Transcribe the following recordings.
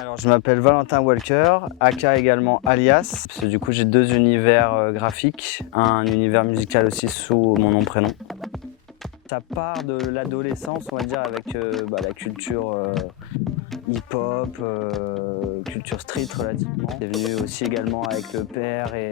Alors je m'appelle Valentin Walker, aka également Alias, parce que du coup j'ai deux univers graphiques, un univers musical aussi sous mon nom-prénom. Ça part de l'adolescence, on va dire, avec la culture hip-hop, culture street relativement. C'est venu aussi également avec le père et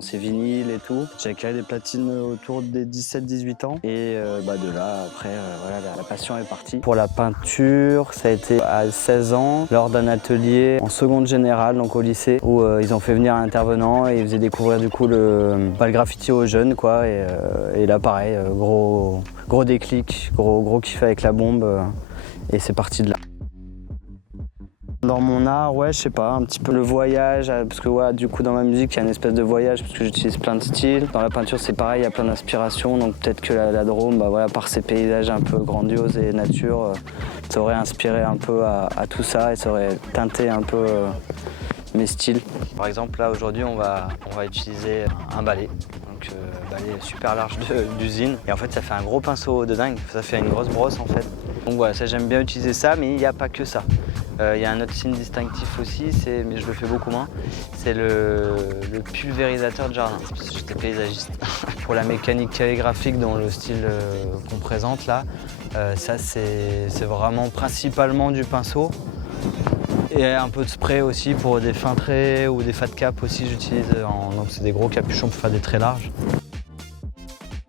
ses vinyles et tout. J'ai acquis des platines autour des 17-18 ans et de là, après, voilà, la passion est partie. Pour la peinture, ça a été à 16 ans, lors d'un atelier en seconde générale, donc au lycée, où ils ont fait venir un intervenant et ils faisaient découvrir du coup le graffiti aux jeunes, quoi. Et là, pareil, gros déclic, gros kiff avec la bombe et c'est parti de là. Dans mon art, ouais, je sais pas, un petit peu le voyage, parce que ouais, du coup dans ma musique il y a une espèce de voyage parce que j'utilise plein de styles. Dans la peinture c'est pareil, il y a plein d'inspirations, donc peut-être que la Drôme, par ses paysages un peu grandioses et nature, ça aurait inspiré un peu à tout ça et ça aurait teinté un peu mes styles. Par exemple là aujourd'hui on va utiliser un balai. Donc balai super large d'usine et en fait ça fait un gros pinceau de dingue, ça fait une grosse brosse en fait. Donc voilà, ça j'aime bien utiliser ça, mais il n'y a pas que ça. Il y a un autre signe distinctif aussi, mais je le fais beaucoup moins, c'est le pulvérisateur de jardin, parce que j'étais paysagiste. Pour la mécanique calligraphique dans le style qu'on présente là, ça c'est vraiment principalement du pinceau. Et un peu de spray aussi pour des fins traits ou des fat caps aussi j'utilise, donc c'est des gros capuchons pour faire des traits larges.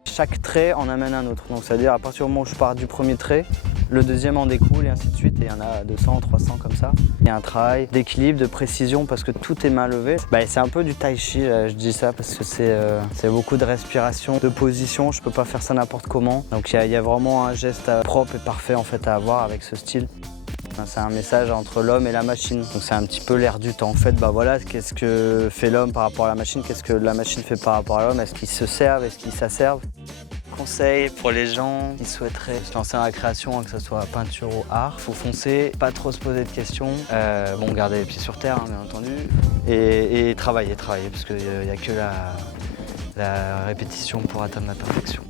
Chaque trait en amène un autre, donc c'est-à-dire à partir du moment où je pars du premier trait, le deuxième en découle et ainsi de suite, et il y en a 200, 300 comme ça. Il y a un travail d'équilibre, de précision parce que tout est main levée. C'est un peu du tai chi, je dis ça parce que c'est beaucoup de respiration, de position, je peux pas faire ça n'importe comment. Donc il y a vraiment un geste propre et parfait en fait à avoir avec ce style. C'est un message entre l'homme et la machine, donc c'est un petit peu l'air du temps. En fait, voilà, qu'est-ce que fait l'homme par rapport à la machine, qu'est-ce que la machine fait par rapport à l'homme, est-ce qu'ils se servent, est-ce qu'ils s'asservent. Conseil pour les gens qui souhaiteraient se lancer dans la création, que ce soit peinture ou art, faut foncer, pas trop se poser de questions, garder les pieds sur terre bien entendu, et travailler, parce qu'il n'y a que la répétition pour atteindre la perfection.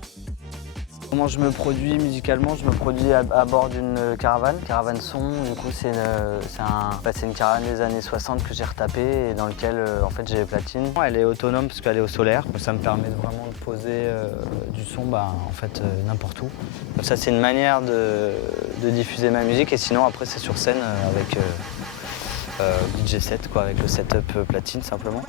Comment je me produis musicalement? Je me produis à bord d'une caravane son. Du coup, c'est une caravane des années 60 que j'ai retapée et dans laquelle en fait j'ai les platines. Elle est autonome parce qu'elle est au solaire. Ça me permet vraiment de poser du son n'importe où. Ça, c'est une manière de diffuser ma musique et sinon après c'est sur scène avec DJ set, avec le setup platine simplement.